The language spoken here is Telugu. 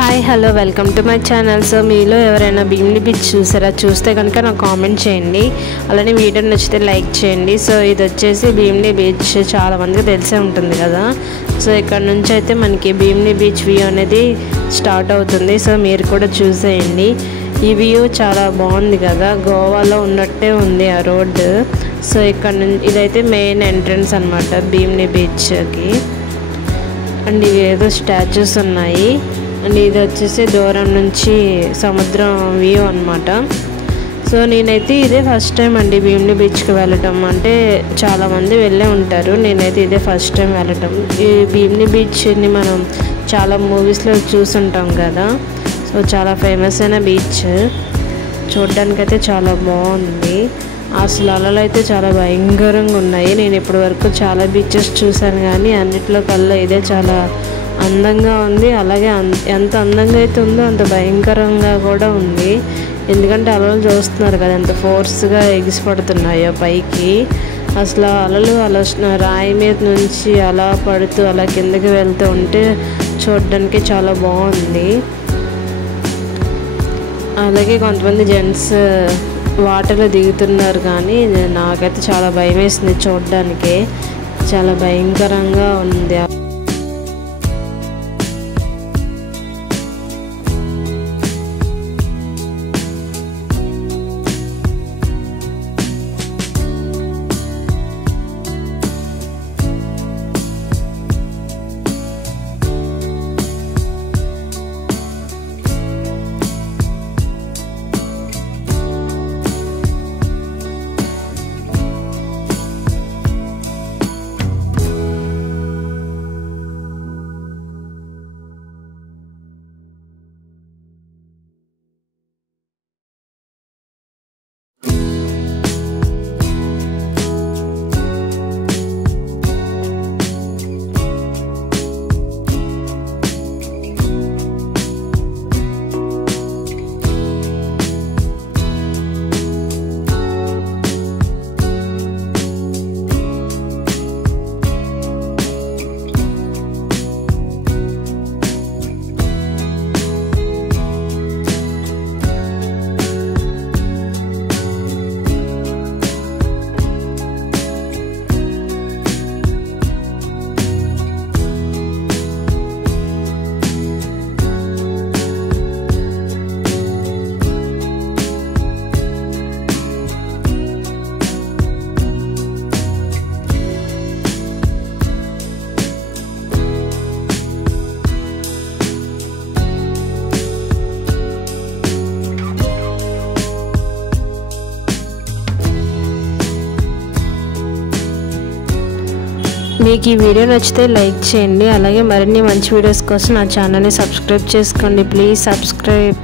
Hi hello welcome to my channel. So మీలో ఎవరైనా భీమిలి బీచ్ చూసారా? చూస్తే కనుక నాకు కామెంట్ చేయండి. అలానే వీడియో నచ్చితే లైక్ చేయండి. సో ఇది వచ్చేసి భీమిలి బీచ్ చాలా మందికి తెలిసే ఉంటుంది కదా. సో ఇక్కడ నుంచి అయితే మనకి భీమిలి బీచ్ వ్యూ అనేది స్టార్ట్ అవుతుంది. సో మీరు కూడా చూసేయండి. ఈ వ్యూ చాలా బాగుంది కదా, గోవాలో ఉన్నట్టే ఉంది ఆ రోడ్డు. సో ఇక్కడ నుంచి ఇదైతే మెయిన్ ఎంట్రన్స్ అన్నమాట భీమిలి బీచ్కి. అండ్ ఇవి ఏదో స్టాచ్యూస్ ఉన్నాయి. అండ్ ఇది వచ్చేసి దూరం నుంచి సముద్రం వ్యూ అన్నమాట. సో నేనైతే ఇదే ఫస్ట్ టైం అండి భీమిలి బీచ్కి వెళ్ళటం. అంటే చాలామంది వెళ్ళే ఉంటారు, నేనైతే ఇదే ఫస్ట్ టైం వెళ్ళటం. ఈ భీమిలి బీచ్ని మనం చాలా మూవీస్లో చూసుంటాం కదా. సో చాలా ఫేమస్ అయిన బీచ్, చూడడానికైతే చాలా బాగుంది. అసలు అలలు అయితే చాలా భయంకరంగా ఉన్నాయి. నేను ఇప్పటి వరకు చాలా బీచెస్ చూశాను కానీ అన్నిట్లో కల్లా ఇదే చాలా అందంగా ఉంది. అలాగే ఎంత అందంగా అయితే ఉందో అంత భయంకరంగా కూడా ఉంది. ఎందుకంటే అలలు చూస్తున్నారు కదా ఎంత ఫోర్స్గా ఎగిసిపడుతున్నాయో పైకి. అసలు అలలు అలా రాయి మీద నుంచి అలా పడుతూ అలా కిందకి వెళ్తూ ఉంటే చూడడానికి చాలా బాగుంది. అలాగే కొంతమంది జెంట్స్ వాటర్లో దిగుతున్నారు కానీ నాకైతే చాలా భయం వేసింది. చూడడానికి చాలా భయంకరంగా ఉంది. మీకు ఈ వీడియో నచ్చితే లైక్ చేయండి. అలాగే మరిన్ని మంచి వీడియోస్ కోసం నా ఛానల్ని సబ్స్క్రైబ్ చేసుకోండి. Please subscribe.